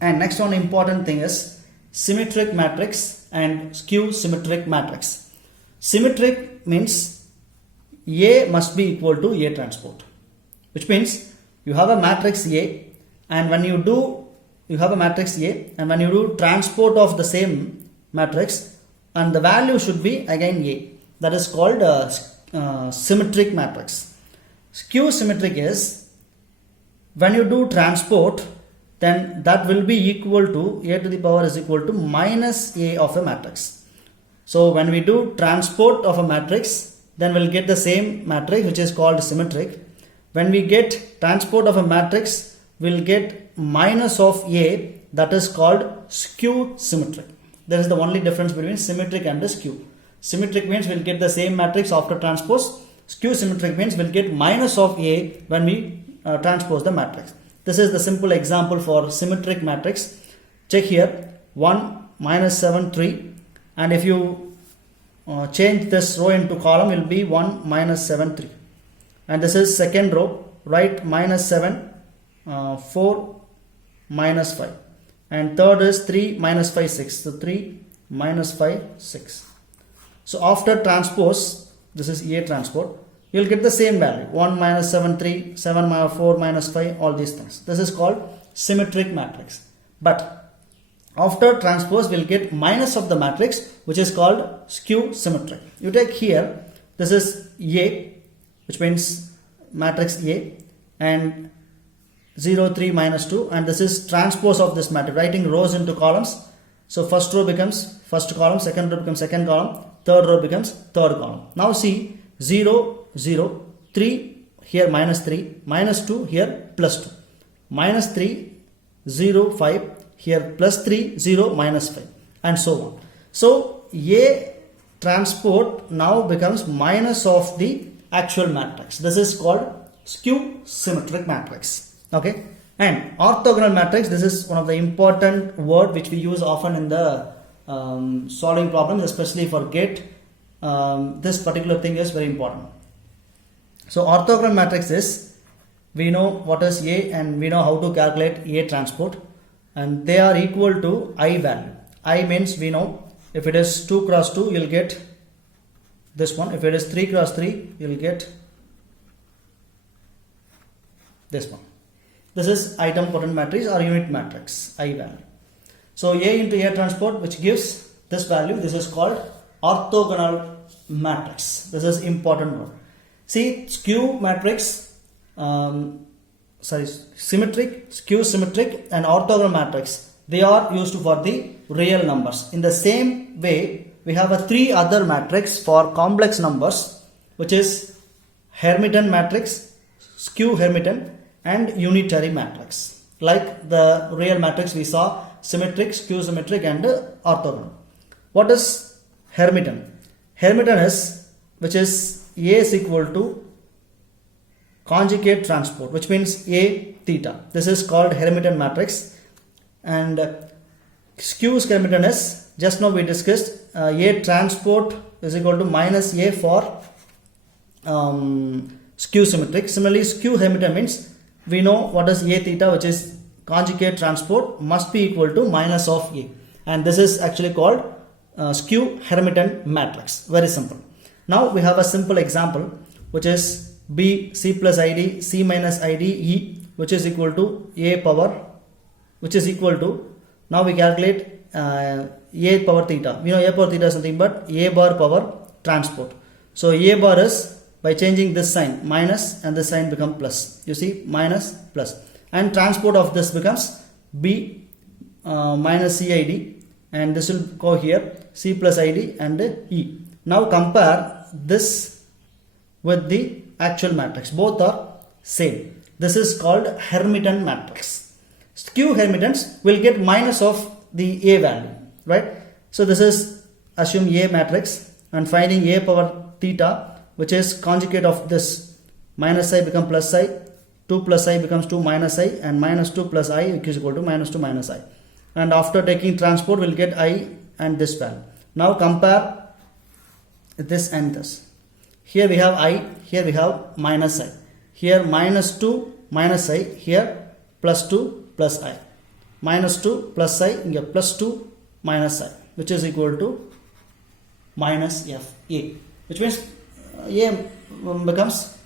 And next one important thing is symmetric matrix and skew symmetric matrix. Symmetric means A must be equal to A transport, which means you have a matrix A, and when you do transport of the same matrix, and the value should be again A. That is called symmetric matrix. Skew symmetric is when you do transport, then that will be equal to A to the power is equal to minus A of a matrix. So when we do transport of a matrix, then we'll get the same matrix, which is called symmetric. When we get transport of a matrix, we'll get minus of A, that is called skew symmetric. That is the only difference between symmetric and the skew. Symmetric means we'll get the same matrix after transpose. Skew symmetric means we'll get minus of A when we transpose the matrix. This is the simple example for symmetric matrix. Check here, 1, minus 7, 3, and if you change this row into column, it will be 1, minus 7, 3. And this is second row, right, minus 7, 4, minus 5. And third is 3, minus 5, 6. So 3, minus 5, 6. So after transpose, this is A transport, you will get the same value, 1, minus 7, 3, 7, minus 4, minus 5, all these things. This is called symmetric matrix. But after transpose, we will get minus of the matrix, which is called skew symmetric. You take here, this is A, which means matrix A, and 0, 3, minus 2, and this is transpose of this matrix, writing rows into columns. So first row becomes first column, second row becomes second column, third row becomes third column. Now see, 0, 0, 3, here minus 3, minus 2, here plus 2, minus 3, 0, 5, here plus 3, 0, minus 5, and so on. So A transport now becomes minus of the actual matrix. This is called skew symmetric matrix. Okay, and orthogonal matrix, this is one of the important word which we use often in the solving problems, especially for GATE. This particular thing is very important. So orthogonal matrix is, we know what is A and we know how to calculate A transport, and they are equal to I value. I means we know if it is 2 cross 2, you will get this one. If it is 3 cross 3, you will get this one. This is item potent matrix or unit matrix, I value. So A into A transport, which gives this value, this is called orthogonal matrix. This is important word. See, skew matrix, symmetric, skew symmetric and orthogonal matrix, they are used for the real numbers. In the same way, we have three other matrix for complex numbers, which is Hermitian matrix, skew Hermitian, and unitary matrix. Like the real matrix we saw, symmetric, skew symmetric and orthogonal. What is Hermitian? Hermitian is, which is A is equal to conjugate transport, which means A theta. This is called Hermitian matrix. And skew Hermitian is, just now we discussed, A transport is equal to minus A for skew symmetric. Similarly, skew Hermitian means we know what is A theta, which is conjugate transport, must be equal to minus of A, and this is actually called skew Hermitian matrix. Very simple. Now we have a simple example, which is B C plus ID C minus ID E, which is equal to A power, which is equal to, now we calculate A power theta. We know A power theta is nothing but A bar power transport. So A bar is, by changing this sign, minus, and this sign become plus. You see, minus, plus, and transport of this becomes B minus CID, and this will go here, C plus ID and E. Now compare this with the actual matrix. Both are same. This is called Hermitian matrix. Skew Hermitians will get minus of the A value, right? So this is, assume A matrix, and finding A power theta, which is conjugate of this, minus I become plus I, 2 plus I becomes 2 minus I, and minus 2 plus I is equal to minus 2 minus I. And after taking transport, we'll get I and this value. Now compare this and this. Here we have I, here we have minus I. Here minus 2 minus I, here plus 2 plus I. minus 2 plus I inga plus 2 minus I, which is equal to minus f a, which means a becomes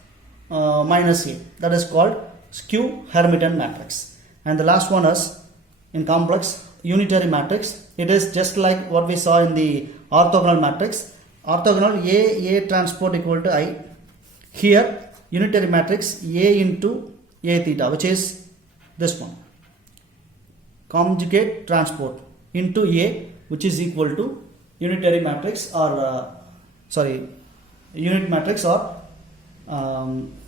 minus a. That is called skew Hermitian matrix. And the last one is in complex unitary matrix. It is just like what we saw in the orthogonal matrix. Orthogonal a transport equal to I. Here unitary matrix a into a theta, which is this one, conjugate transport into a, which is equal to unitary matrix or unit matrix, or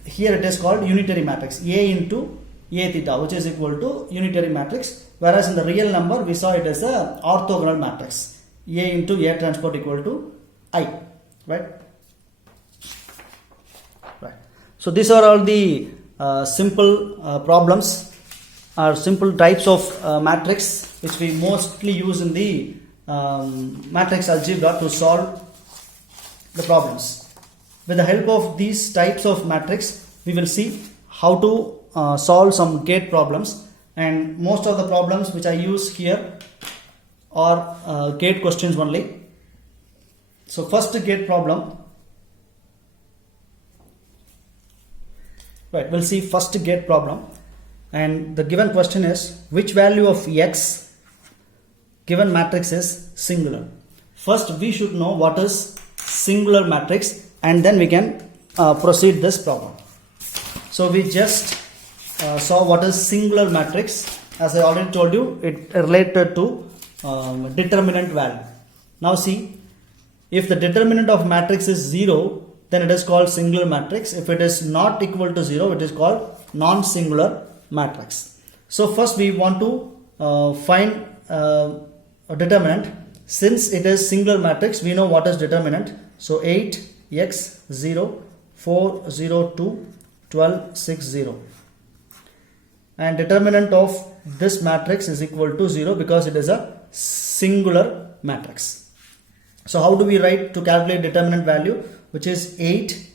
here it is called unitary matrix a into a theta, which is equal to unitary matrix, whereas in the real number we saw it as a orthogonal matrix a into a transport equal to I, right? So these are all the simple problems or simple types of matrix which we mostly use in the matrix algebra to solve the problems. With the help of these types of matrix, we will see how to solve some gate problems, and most of the problems which I use here are gate questions only. So first gate problem, right, we'll see first gate problem, and the given question is which value of x given matrix is singular. First we should know what is singular matrix, and then we can proceed this problem. So we just saw what is singular matrix. As I already told you, it related to determinant value. Now see, if the determinant of matrix is 0, then it is called singular matrix. If it is not equal to 0, it is called non-singular matrix. So first we want to find a determinant. Since it is singular matrix, we know what is determinant. So 8 x 0 4 0 2 12 6 0, and determinant of this matrix is equal to 0 because it is a singular matrix. So how do we write to calculate determinant value, which is 8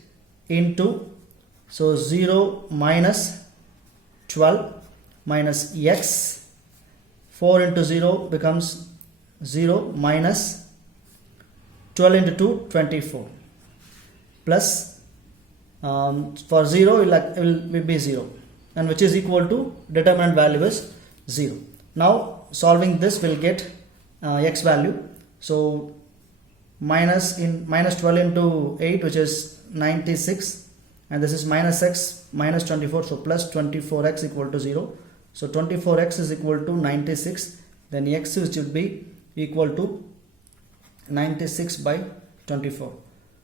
into 0 minus 12 minus x, 4 into 0 becomes 0 minus 12 into 2 24, plus for 0 it will be 0, and which is equal to determinant value is 0. Now solving this will get x value. So minus 12 into 8, which is 96, and this is minus x minus 24, so plus 24x equal to 0. So 24x is equal to 96, then x should be equal to 96 by 24,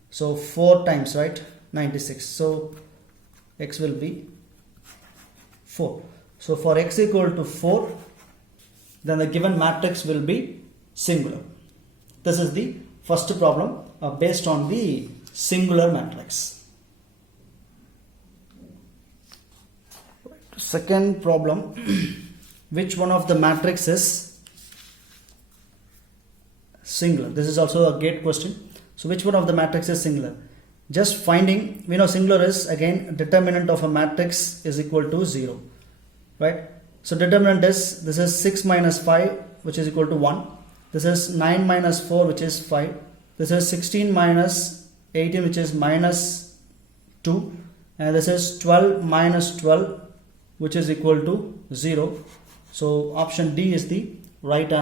so 4 times, right, 96, so x will be 4. So for x equal to 4, then the given matrix will be singular. This is the first problem based on the singular matrix. Second problem, which one of the matrix is singular? This is also a gate question. So which one of the matrix is singular? Just finding, we know singular is again determinant of a matrix is equal to 0, right? So determinant is, this is 6 minus 5, which is equal to 1. This is 9 minus 4, which is 5. This is 16 minus 18, which is minus 2. And this is 12 minus 12, which is equal to 0. So option D is the right answer.